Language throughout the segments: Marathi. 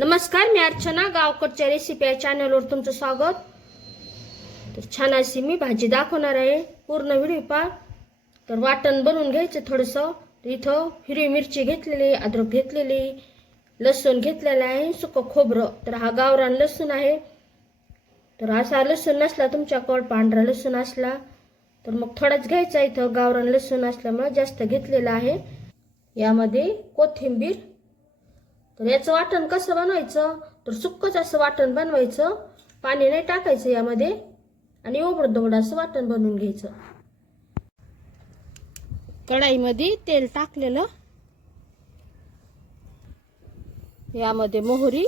नमस्कार मी अर्चना गावकडच्या रेसिपी या चॅनलवर तुमचं स्वागत. तर छान अशी मी भाजी दाखवणार आहे. पूर्ण व्हिडिओ पहा. तर वाटण बनवून घ्यायचं थोडंसं. तर इथं हिरवी मिरची घेतलेली अद्रक घेतलेली लसूण घेतलेलं आहे सुकं खोबरं. तर हा गावरान लसूण आहे. तर असा लसूण नसला तुमच्याकडं पांढरा लसूण असला तर मग थोडाच घ्यायचा इथं. गावरान लसूण असल्यामुळे जास्त घेतलेला आहे. यामध्ये कोथिंबीर तर याचं वाटण कसं बनवायचं? तर सुक्कच असं वाटण बनवायचं. पाणी नाही टाकायचं यामध्ये. आणि ओबड दोबड असं वाटण बनवून घ्यायचं. कढाईमध्ये तेल टाकलेलं. यामध्ये मोहरी.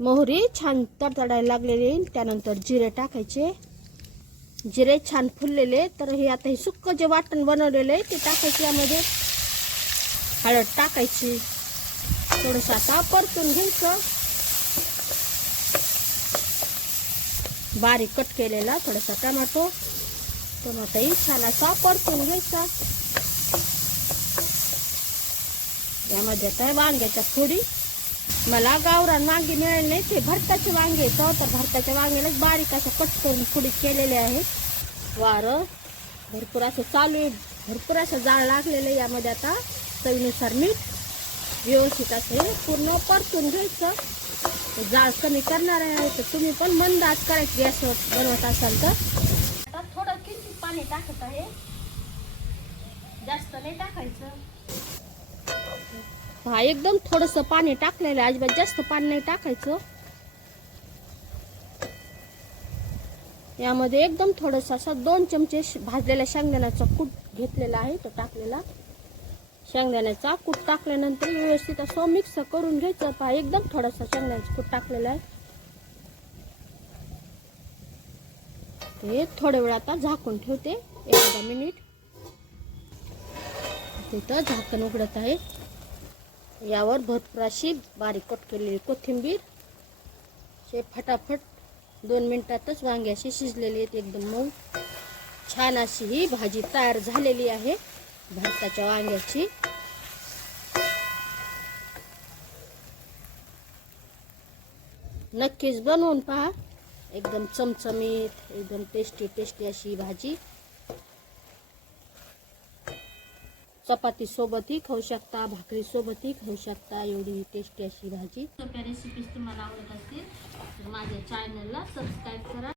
मोहरी छान तडतडायला लागलेली त्यानंतर जिरे टाकायचे. जिरे छान फुललेले तर हे आता हे सुक्क जे वाटण बनवलेलं आहे ते टाकायचे यामध्ये. हळद टाकायची. थोडंसं आता परतून घ्यायचं. बारीक कट केलेला थोडासा टमाटो. टमाटोही छान असा परतून घ्यायचा. यामध्ये आता वांग्याच्या फोडी. मला गावरान वांगी मिळाले नाही ते भरताचे वांगे येतं तर भरताच्या वांग्यालाच बारीक असं कट करून फोडी केलेले आहेत. वारं भरपूर असं चालू आहे भरपूर असं जाळ लागलेलं आहे यामध्ये आता चवीनुसार मीठ व्यवस्थित असे पूर्ण परतून घ्यायचं. जाज कमी करणार आहे तर तुम्ही पण मंद आज करायचं गॅसवर बनवत असाल तर. आता थोडं किंचित पाणी टाकत आहे? जास्त नाही टाकायचं. हा एकदम थोडस पाणी टाकलेलं आहे. अजिबात जास्त पाणी नाही टाकायचं. यामध्ये एकदम थोडस असं दोन चमचे भाजलेल्या शेंगदाण्याचा कूट घेतलेला आहे. तो टाकलेला. शेंगदाण्याचा कूट टाकल्यानंतर व्यवस्थित असं मिक्स करून घ्यायचं. पहा एकदम थोडासा शेंगदाण्याचा कूट टाकलेला आहे. ते थोड्या वेळ आता झाकून ठेवते. एक दहा मिनिट तिथं झाकण उघडत आहे. यावर भरपूर अशी बारीक कट केलेली कोथिंबीर. हे फटाफट दोन मिनिटातच वांगे असे शिजलेले आहेत एकदम मऊ. छान अशी ही भाजी तयार झालेली आहे. भारताच्या वांग्याची नक्कीच बनवून पहा। एकदम चमचमीत, एकदम टेस्टी टेस्टी अशी भाजी। चपाती सोबतही खाऊ शकता, भाकरी सोबतही खाऊ शकता, एवढी टेस्टी अशी भाजी. सोप्या रेसिपीज़ तुम्हाला आवडत असतील तर माझ्या चॅनलला सबस्क्राईब करा.